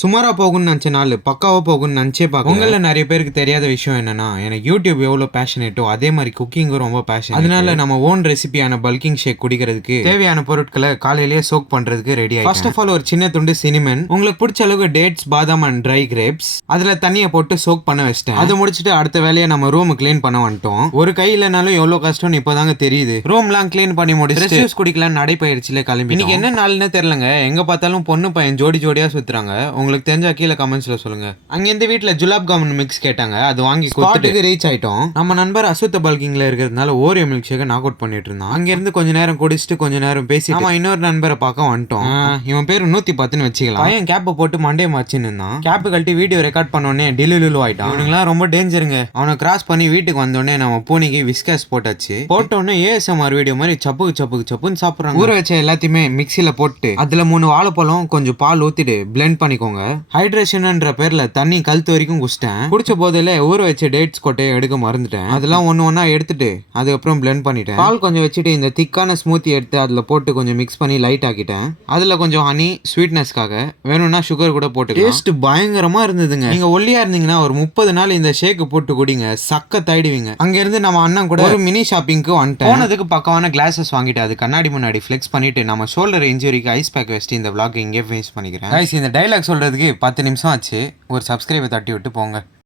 சுமாரா போகும்னு நினச்ச நாள் பக்காவா போகும்னு நினச்சே பார்க்க உங்களில் நிறைய பேருக்கு தெரியாத விஷயம் என்னன்னா, எனக்கு யூடியூப் எவ்வளோ பேஷனேட்டோ அதே மாதிரி குக்கிங்கும் ரொம்ப பேஷன். அதனால நம்ம ஓன் ரெசிபியான பல்கிங் ஷேக் குடிக்கிறதுக்கு தேவையான பொருட்களை காலையிலேயே சோக் பண்றதுக்கு ரெடி ஆகும். ஃபர்ஸ்ட் ஆஃப் ஆல் ஒரு சின்ன துண்டு சினிமன், உங்களுக்கு பிடிச்ச அளவுக்கு டேட்ஸ், பாதாம் அண்ட் ட்ரை கிரேப்ஸ், அதுல தண்ணியை போட்டு சோக் பண்ண வச்சிட்டேன். அதை முடிச்சுட்டு அடுத்த வேலையை நம்ம ரூம் கிளீன் பண்ண வந்துட்டோம். ஒரு கை இல்லைனாலும் எவ்வளோ கஷ்டம்னு இப்போதாங்க தெரியுது. ரூம்லாம் கிளீன் பண்ணி முடிச்சு ஜூஸ் குடிக்கலாம் நடைப்பயிற்சியில கிளம்பி. இன்னைக்கு என்ன நாள்னு தெரியலங்க, எங்க பார்த்தாலும் பொண்ணு பையன் ஜோடி ஜோடியா சுத்துறாங்க. உங்களுக்கு தெரிஞ்சா கீழே கமெண்ட்ஸ்ல சொல்லுங்க. அங்க இந்த வீட்ல ஜுலாப் ஜாமுன் மிக்ஸ் கேட்டாங்க, அது வாங்கி கொடுத்துட்டு ரீச் ஆயிட்டோம். நம்ம நண்பர் அசுத்த பல்கிங்ல இருக்கிறதுனால ஓரியோ மில்க் ஷேக்கை நாக் அவுட் பண்ணிட்டு இருந்தான். அங்க இருந்து கொஞ்ச நேரம் குடிச்சிட்டு கொஞ்ச நேரம் பேசி நம்ம இன்னொரு நண்பரை பார்க்க வந்துட்டோம். இவன் பேரு 110ன்னு வச்சுக்கலாம். பையன் கேப்பை போட்டு மண்டே மச்சின்னு இருந்தான். கேப் கழட்டி வீடியோ ரெக்கார்ட் பண்ணோடனே டிலுலுலு ஆயிட்டான். இவனுங்களாம் ரொம்ப டேஞ்சருங்க. அவனை கிராஸ் பண்ணி வீட்டுக்கு வந்தோடனே நம்ம பூனைக்கு விஸ்கஸ் போட்டாச்சு. போட்டோடனே ஏஎஸ்எம்ஆர் வீடியோ மாதிரி சப்புன்னு சாப்பிடுறாங்க. ஊற வச்ச எல்லாத்தையுமே மிக்சியில போட்டு அதுல 3 வாழைப்பழம் கொஞ்சம் பால் ஊத்திட்டு பிளெண்ட் பண்ணிக்கோங்க. ஹைட்ரேஷன்ன்ற பேர்ல தண்ணி கழுத்து வரைக்கும் குடிச்சிட்டேன். குடிச்ச போதில ஊற வச்ச டேட்ஸ் கொட்டையை எடுக்க மறந்துட்டேன். அதெல்லாம் ஒண்ணா எடுத்துட்டு அதுக்கப்புறம் பிளெண்ட் பண்ணிட்டேன். பால் கொஞ்சம் வச்சுட்டு இந்த திக்கான ஸ்மூத்தி எடுத்து அதுல போட்டு கொஞ்சம் மிக்ஸ் பண்ணி லைட் ஆக்கிட்டேன். அதுல கொஞ்சம் ஹனி ஸ்வீட்னஸ்க்காக வேணும்னா சுகர் கூட போட்டு. டேஸ்ட் பயங்கரமா இருந்ததுங்க. நீங்க ஒல்லியா இருந்தீங்கன்னா ஒரு 30 நாள் இந்த ஷேக் போட்டு குடிங்க, சக்க தாயிடுவீங்க. அங்க இருந்து நம்ம அண்ணன் கூட ஒரு மினி ஷாப்பிங்க்கு வந்துட்டேன். போனதுக்கு பக்கமான கிளாஸஸ் வாங்கிட்டு அது கண்ணாடி முன்னாடி ஃபிளெக்ஸ் பண்ணிட்டு நம்ம ஷோல்டர் இன்ஜுரிக்கு ஐஸ் பேக் வச்சுட்டு இந்த vlog இங்கே ஃபினிஷ் பண்ணிக்கிறேன். இந்த டைலாக் சொல்றதுக்கு 10 நிமிஷம் ஆச்சு. ஒரு சப்ஸ்கிரைபை தட்டி விட்டு போங்க.